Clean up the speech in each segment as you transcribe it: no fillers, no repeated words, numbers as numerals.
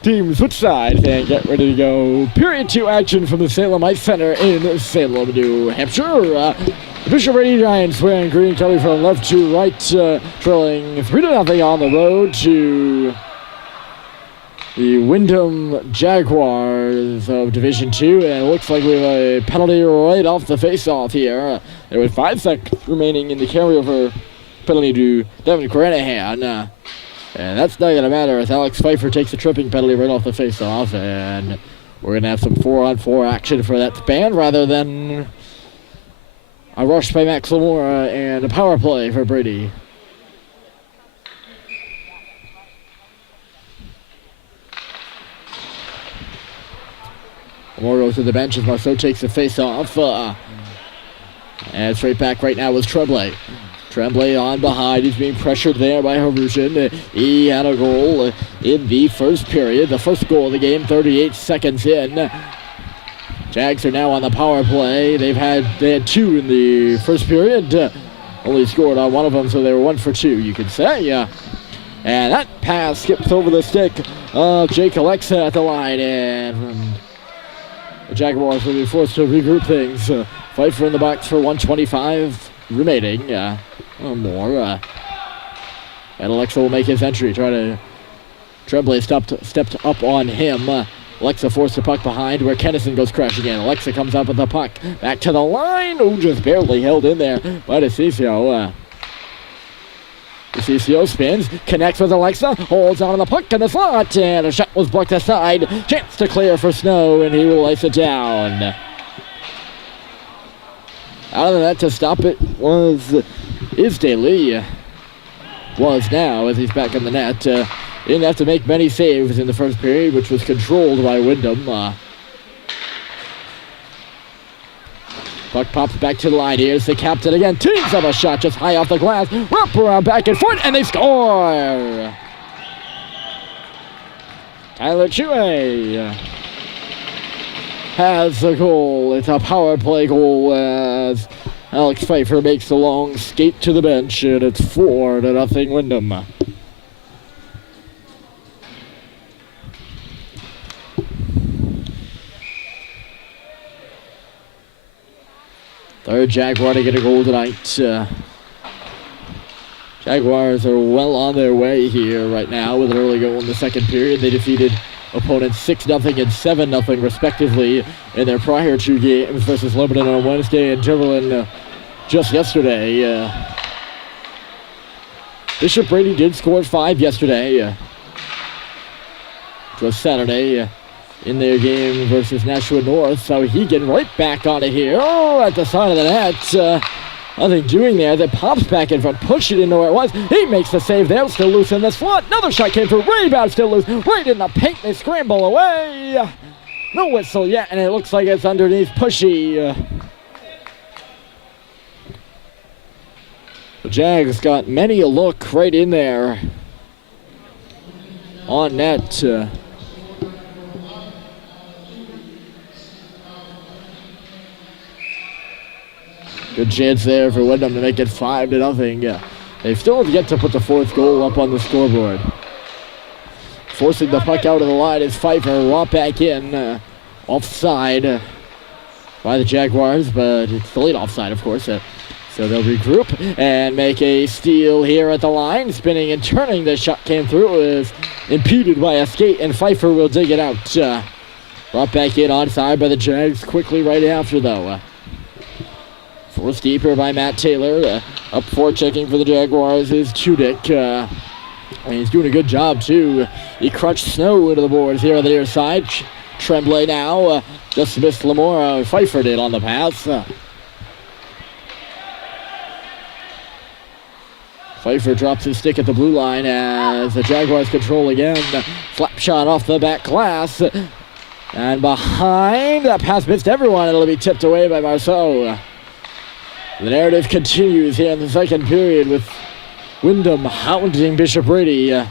Team switch sides and get ready to go. Period 2 action from the Salem IceCenter in Salem, New Hampshire. Bishop Brady Giants wearing green color from left to right, trailing 3-0 on the road to the Windham Jaguars of Division 2. And it looks like we have a penalty right off the face-off here. There was 5 seconds remaining in the carryover penalty to Devin Cranahan. And that's not going to matter as Alex Pfeiffer takes a tripping penalty right off the face-off. And we're going to have some 4-on-4 action for that span rather than a rush by Max Lamora and a power play for Brady. Lamora goes to the bench as Marceau takes the face-off. And straight back right now is Tremblay. Tremblay on behind. He's being pressured there by Harusian. He had a goal in the first period. The first goal of the game, 38 seconds in. Jags are now on the power play. They had 2 in the first period. Only scored on one of them, so they were 1 for 2, you could say. And that pass skips over the stick of Jake Alexa at the line. And the Jaguars will be forced to regroup things. Pfeiffer in the box for 1:25 remaining. Or more. And Alexa will make his entry. Tremblay stepped up on him. Alexa forced the puck behind where Kennison goes crashing in. Alexa comes up with the puck. Back to the line. Oh, just barely held in there by DeCiccio. DeCiccio spins, connects with Alexa, holds on to the puck in the slot, and a shot was blocked aside. Chance to clear for Snow, and he will ice it down. Out of the net to stop it is Daly. Was now as he's back in the net. Didn't have to make many saves in the first period, which was controlled by Windham. Puck pops back to the line. Here's the captain again. Teams up a shot just high off the glass. Wrap around back and forth, and they score! Tyler Chue has the goal. It's a power play goal as Alex Pfeiffer makes the long skate to the bench, and it's 4-0 Windham. Third Jaguar to get a goal tonight. Jaguars are well on their way here right now with an early goal in the second period. They defeated opponents 6-0 and 7-0 respectively in their prior 2 games versus Lebanon on Wednesday and Timberland just yesterday. Bishop Brady did score 5 yesterday, which was Saturday. In their game versus Nashua North. So he getting right back on it here. Oh, at the side of the net. Nothing doing there. That pops back in front, push it into where it was. He makes the save there. Still loose in the slot. Another shot came through. Rebound still loose. Right in the paint. They scramble away. No whistle yet, and it looks like it's underneath Pushy. The Jags got many a look right in there on net. Good chance there for Windham to make it 5-0. They still have yet to put the 4th goal up on the scoreboard. Forcing the puck out of the line is Pfeiffer. Raw back in. Offside by the Jaguars, but it's the late offside, of course. So they'll regroup and make a steal here at the line. Spinning and turning. The shot came through. It was impeded by a skate, and Pfeiffer will dig it out. Brought back in onside by the Jags quickly right after, though. Forced deeper by Matt Taylor. Up for checking for the Jaguars is Chudik. And he's doing a good job, too. He crunched Snow into the boards here on the near side. Tremblay now. Just missed Lamora. Pfeiffer did on the pass. Pfeiffer drops his stick at the blue line as the Jaguars control again. Slap shot off the back glass. And behind. That pass missed everyone. It'll be tipped away by Marceau. The narrative continues here in the second period with Windham hounding Bishop Brady.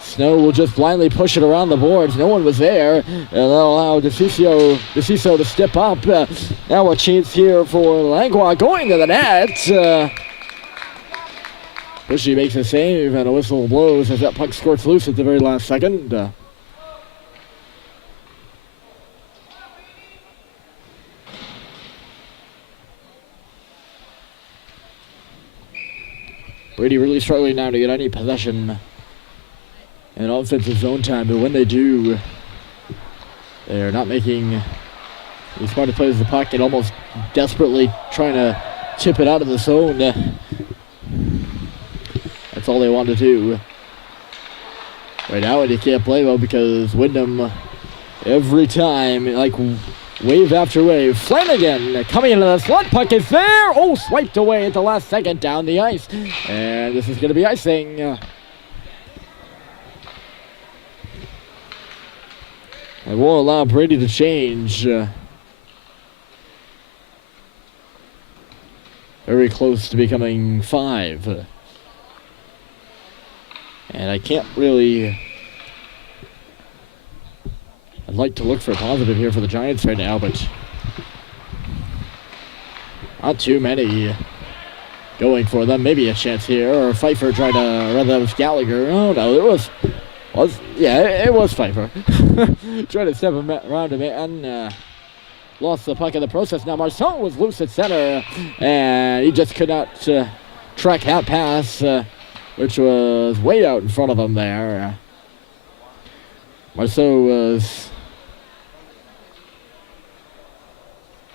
Snow will just blindly push it around the boards. No one was there. And they'll allow DeCiccio to step up. Now a chance here for Langlois going to the net. Bushy makes a save and a whistle blows as that puck squirts loose at the very last second. Brady really struggling now to get any possession and offensive zone time, but when they do, they're not making the smartest plays of the puck and almost desperately trying to chip it out of the zone. That's all they want to do. Right now, and you can't blame them because Windham, every time, like wave after wave. Flanagan coming into the slot, puck is there. Oh, swiped away at the last second down the ice. And this is going to be icing. I won't allow Brady to change. Very close to becoming 5. And I can't really... I'd like to look for a positive here for the Giants right now, but not too many going for them. Maybe a chance here, or Pfeiffer trying to run that with Gallagher. Oh no, it was Pfeiffer. Trying to step him around him and lost the puck in the process. Now Marceau was loose at center, and he just could not track that pass, which was way out in front of him there. Marceau was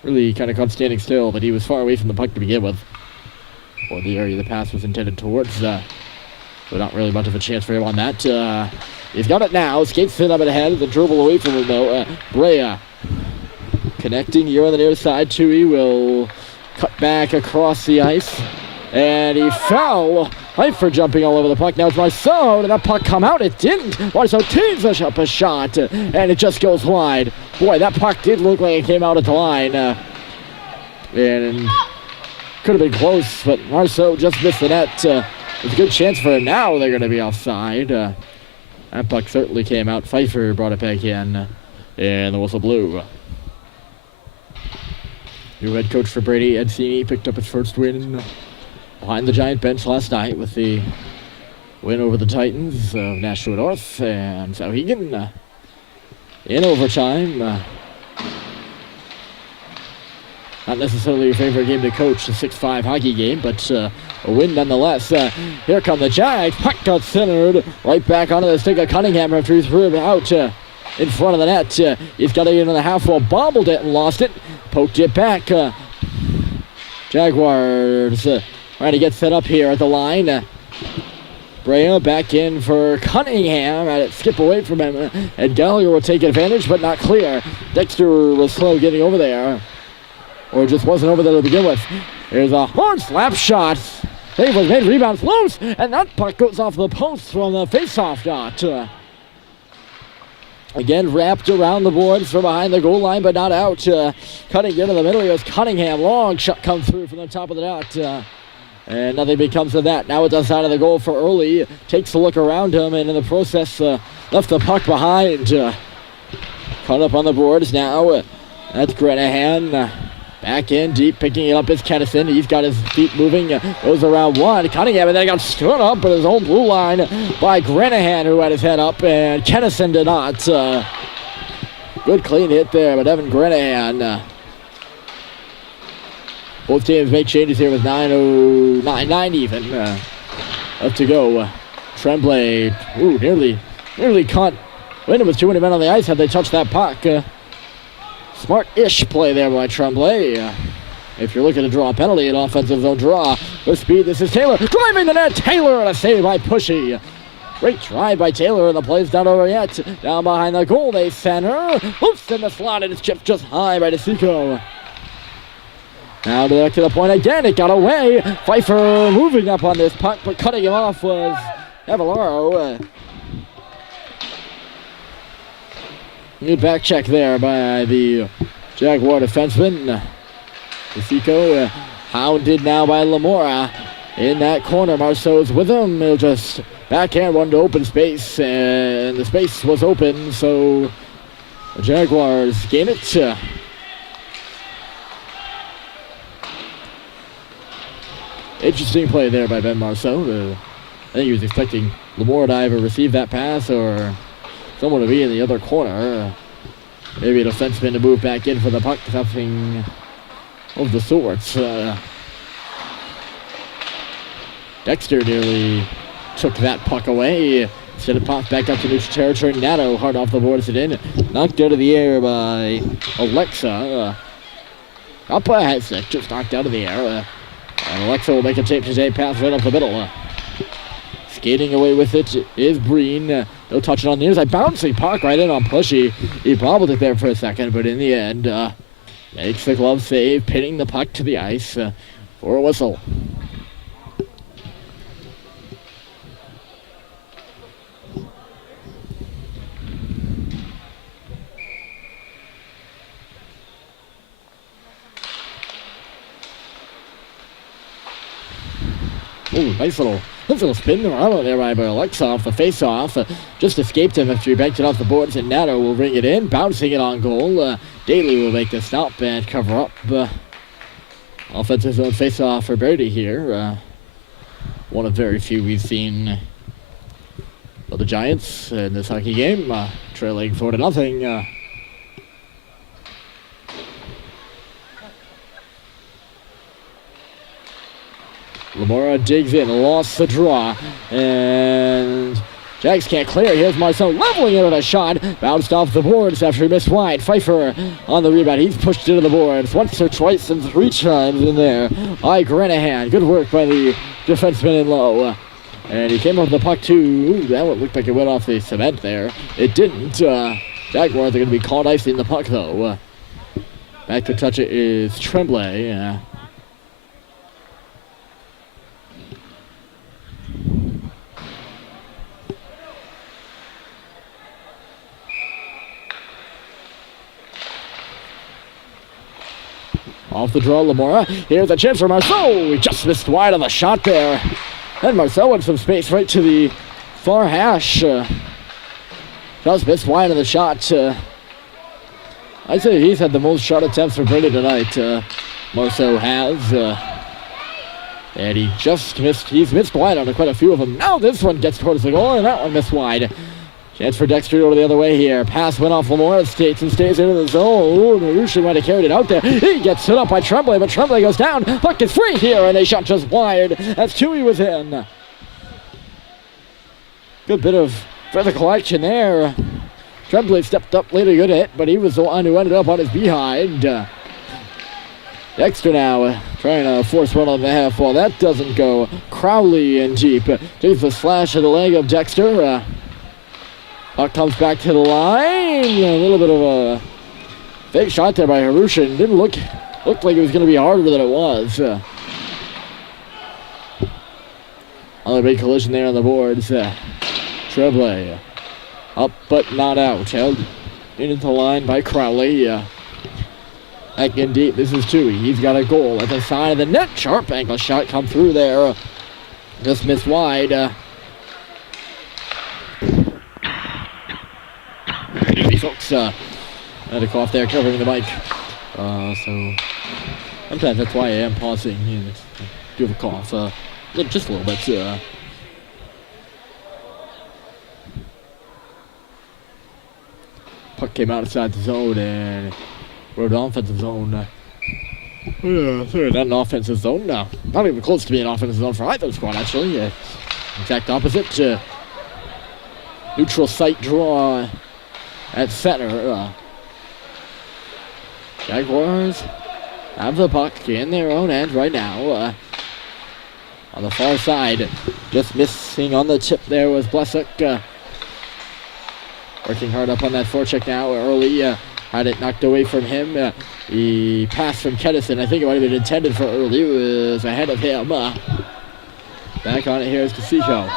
really kind of caught standing still, but he was far away from the puck to begin with, or the area the pass was intended towards. So not really much of a chance for him on that. He's got it now. Skates it up ahead. The dribble away from him though. Brea connecting here on the near side. Tui will cut back across the ice, and he fell. Pfeiffer jumping all over the puck. Now it's Marceau. Did that puck come out? It didn't. Marceau tees up a shot, and it just goes wide. Boy, that puck did look like it came out at the line. And could have been close, but Marceau just missed the net. It's a good chance for him. Now they're going to be offside. That puck certainly came out. Pfeiffer brought it back in, and the whistle blew. New head coach for Brady, Ed Cini, picked up his first win behind the Giant bench last night with the win over the Titans of Nashua North, and Sauhegan in overtime. Not necessarily your favorite game to coach, the 6-5 hockey game, but a win nonetheless. Here come the Jags. Puck got centered right back onto the stick of Cunningham after he threw it out in front of the net. He's got it into the half wall, bobbled it and lost it, poked it back. Jaguars trying to get set up here at the line. Brea back in for Cunningham, had it skip away from him, and Gallagher will take advantage, but not clear. Dexter was slow getting over there, or just wasn't over there to begin with. There's a hard slap shot. Save was made, rebounds loose, and that puck goes off the post from the face-off dot. Again, wrapped around the boards from behind the goal line, but not out. Cutting into the middle, it was Cunningham. Long shot comes through from the top of the dot. And nothing becomes of that. Now it's outside of the goal for Early. Takes a look around him, and in the process, left the puck behind. Caught up on the boards now. That's Grenahan. Back in deep, picking it up is Kennison. He's got his feet moving. Goes around one. Cunningham, and then got stood up at his own blue line by Grenahan, who had his head up, and Kennison did not. Good clean hit there, but Evan Grenahan. Both teams make changes here with 9 even. Left to go. Tremblay, nearly caught Windham with too many men on the ice had they touched that puck. Smart-ish play there by Tremblay. If you're looking to draw a penalty, an offensive zone draw. With speed, this is Taylor. Driving the net, Taylor, and a save by Pushy. Great try by Taylor, and the play's not over yet. Down behind the goal, they center. Loose in the slot, and it's chipped just high by DeSico. Now back to the point again, it got away. Pfeiffer moving up on this puck, but cutting him off was Avellaro. Good back check there by the Jaguar defenseman. DeSico hounded now by Lamora. In that corner, Marceau's with him. He'll just backhand one to open space, and the space was open, so the Jaguars gain it. Interesting play there by Ben Marceau. I think he was expecting Lamora to either receive that pass or someone to be in the other corner. Maybe a defenseman to move back in for the puck, something of the sorts. Dexter nearly took that puck away. Instead of popped back up to neutral territory. Nato hard off the boards it in. Knocked out of the air by Alexa. Not by a head stick, just knocked out of the air. And Alexa will make a tape-to-tape pass right up the middle. Skating away with it is Breen. No touching on the inside. Bouncing puck right in on Pushy. He bobbled it there for a second, but in the end, makes the glove save, pinning the puck to the ice for a whistle. Ooh, nice little spin around there by Alexa off the face-off. Just escaped him after he banked it off the boards, and Nato will bring it in, bouncing it on goal. Daly will make the stop and cover up. Offensive zone face-off for Brady here. One of very few we've seen for the Giants in this hockey game, trailing 4-0. Lamora digs in, lost the draw, and Jags can't clear. Here's Marceau leveling it with a shot. Bounced off the boards after he missed wide. Pfeiffer on the rebound. He's pushed into the boards once or twice and 3 times in there by Granahan. Good work by the defenseman in low. And he came up with the puck too. Ooh, that one looked like it went off the cement there. It didn't. Jaguars are going to be called icing the puck though. Back to touch it is Tremblay. Off the draw, Lamora. Here's a chance for Marceau. He just missed wide on the shot there. And Marceau with some space right to the far hash. Just missed wide on the shot. I'd say he's had the most shot attempts for Brady tonight. Marceau has. And he just missed. He's missed wide on quite a few of them. Now this one gets towards the goal, and that one missed wide. Chance for Dexter to go the other way here. Pass went off Lamora, stays into the zone. Ooh, Narushi might have carried it out there. He gets hit up by Tremblay, but Tremblay goes down. Puck is free here, and they shot just wide as Tui was in. Good bit of physical action there. Tremblay stepped up, later good hit, but he was the one who ended up on his behind. Dexter now trying to force one on the half wall. That doesn't go. Crowley in deep. Takes the slash of the leg of Dexter. Puck comes back to the line. A little bit of a fake shot there by Harushin. Didn't looked like it was going to be harder than it was. Another big collision there on the boards. Tremblay up but not out. Held into the line by Crowley. Back in deep. This is Tui. He's got a goal at the side of the net. Sharp angle shot come through there. Just missed wide. Folks, had a cough there covering the mic. So sometimes that's why I am pausing. Do have a cough. Just a little bit. Puck came outside the zone and rode an offensive zone. Sorry, not an offensive zone. No, not even close to being an offensive zone for either squad, actually. Exact opposite. Neutral site draw at center. Jaguars have the puck in their own end right now. On the far side, just missing on the tip there was Blesuk. Working hard up on that forecheck now early. Had it knocked away from him. He passed from Kedison. I think it might have been intended for early. It was ahead of him. Back on it here is Casico.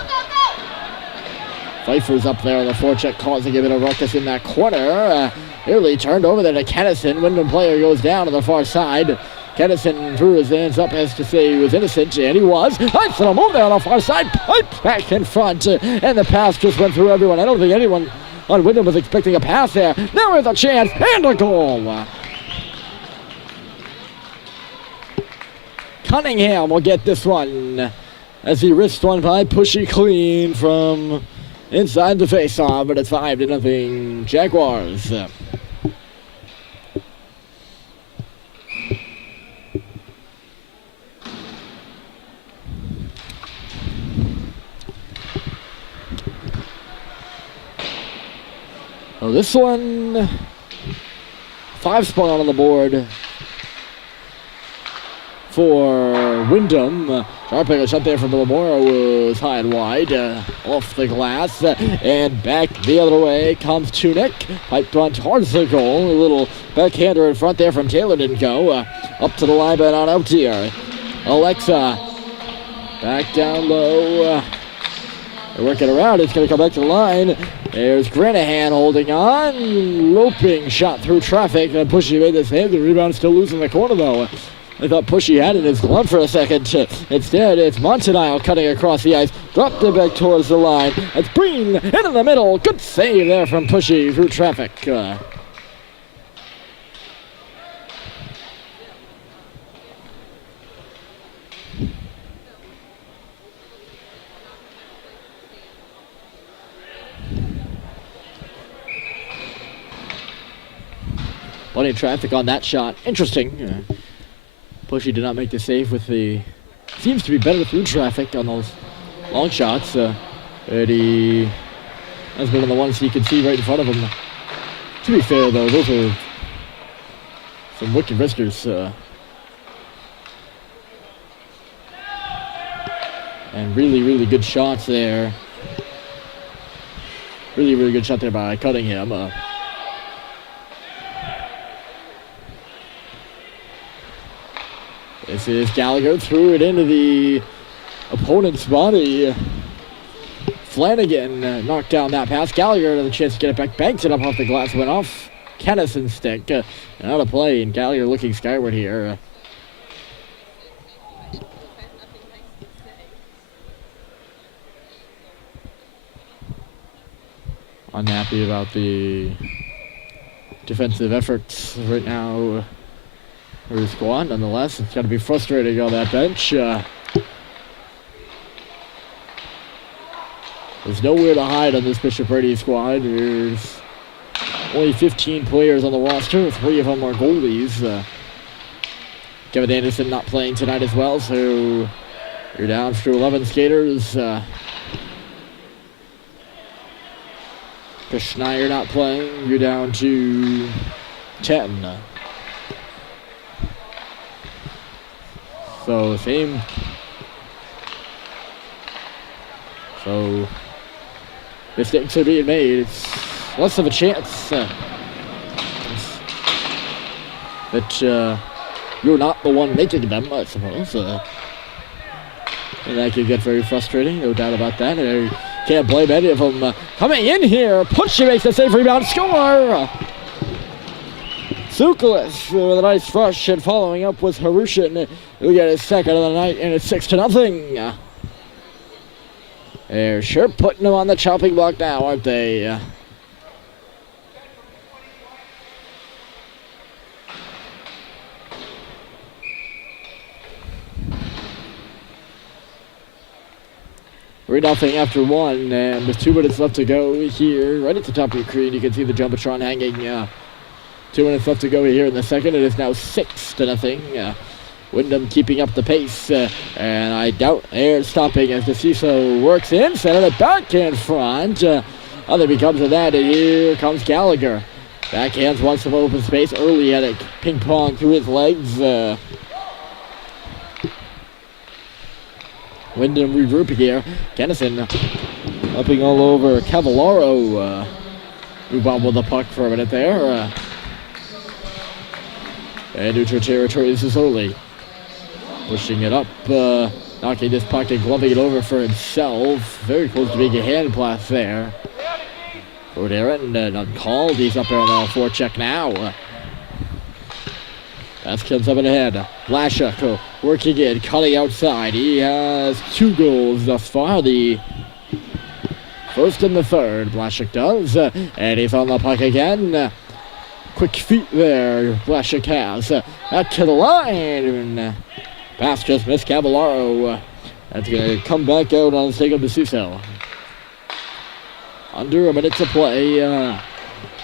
Pfeiffer's up there on the forecheck, causing a bit of ruckus in that corner. Nearly turned over there to Kennison. Windham player goes down on the far side. Kennison threw his hands up as to say he was innocent, and he was. Nice little move there on the far side. Pipe back in front, and the pass just went through everyone. I don't think anyone on Windham was expecting a pass there. Now there's a chance, and a goal. Cunningham will get this one as he wrist one by Pushy clean from inside the face-off, but it's 5-0 Jaguars. Oh, this one, 5 spot on the board for Windham. Sharping a shot there from Lamora was high and wide, off the glass, and back the other way comes Tunick. Piped on towards the goal. A little backhander in front there from Taylor didn't go. Up to the line, but not out here. Alexa back down low. They're working around. It's going to come back to the line. There's Granahan holding on. Loping shot through traffic. And Pushy made the save. The rebound still loose in the corner, though. I thought Pushy had it in his glove for a second. Instead, it's Montanile cutting across the ice. Dropped it back towards the line. It's Breen into the middle. Good save there from Pushy through traffic. Plenty of traffic on that shot. Interesting. Pushy did not make the save with the... Seems to be better through traffic on those long shots. Eddie has been on the ones you can see right in front of him. To be fair, though, those are some wicked riskers. And really, really good shots there. Really, really good shot there by Cunningham. This is Gallagher, threw it into the opponent's body. Flanagan knocked down that pass. Gallagher had a chance to get it back, banked it up off the glass, went off Kennison's stick. Out of play, and Gallagher looking skyward here. Unhappy about the defensive efforts right now. For his squad, nonetheless, it's got to be frustrating on that bench. There's nowhere to hide on this Bishop Brady squad. There's only 15 players on the roster. 3 of them are goalies. Kevin Anderson not playing tonight as well, so you're down to 11 skaters. Chris Schneider not playing. You're down to 10. So same. So mistakes are being made. It's less of a chance that you're not the one making them, I suppose. And that can get very frustrating, no doubt about that. I can't blame any of them. Coming in here, Pushy makes the save, rebound, score! Tsoukalis with a nice rush, and following up with Harushin. He'll get his second of the night, and it's 6-0. They're sure putting him on the chopping block now, aren't they? We're 0 after 1, and with 2 minutes left to go here, right at the top of your screen, you can see the Jumbotron hanging. 2 minutes left to go here in the second. It is now 6-0. Windham keeping up the pace, and I doubt they're stopping as DeCiso works in, sending it back in front. Nothing becomes of that, and here comes Gallagher. Backhands wants some open space. Early had it ping pong through his legs. Windham regrouping here. Kennison upping all over Cavallaro. Move on with the puck for a minute there. And neutral territory, this is early. Pushing it up, knocking this puck and gloving it over for himself. Very close to being a hand blast there. For Darren, uncalled. He's up there on the forecheck now. Pass comes up and ahead. Blashuk working in, cutting outside. He has 2 goals thus far. The first and the third, Blashuk does. And he's on the puck again. Quick feet there, Blashuk has. Back to the line. Pass just missed Cavallaro. That's going to come back out on the stake of DeCiso. Under a minute to play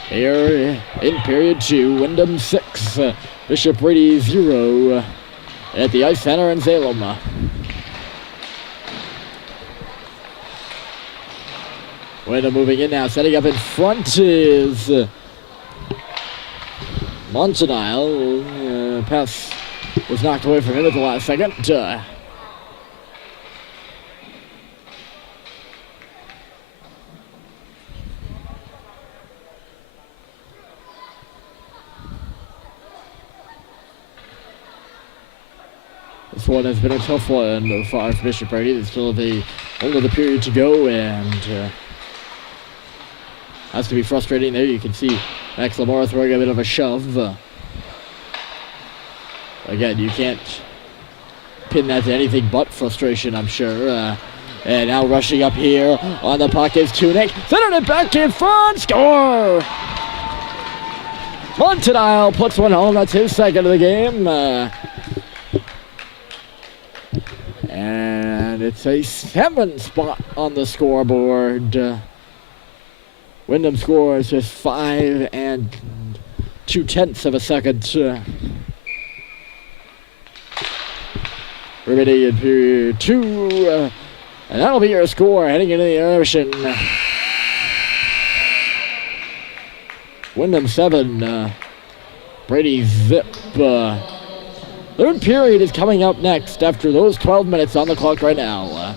here in period 2. Windham 6, Bishop Brady 0 at the IceCenter in Salem. Windham moving in now. Setting up in front is Montanile. Pass was knocked away from him at the last second. This one has been a tough one for Bishop Brady. There's still only the period to go, and has to be frustrating there. You can see Max Lamar throwing a bit of a shove. Again, you can't pin that to anything but frustration, I'm sure. And now rushing up here on the puck is Tunick. Centered it back in front. Score! Montanile puts one home. That's his second of the game. And it's a 7 spot on the scoreboard. Windham scores just 5 2/10 of a second. Remaining in period 2. And that'll be your score heading into the intermission. Windham 7. Brady zip. Third period is coming up next after those 12 minutes on the clock right now.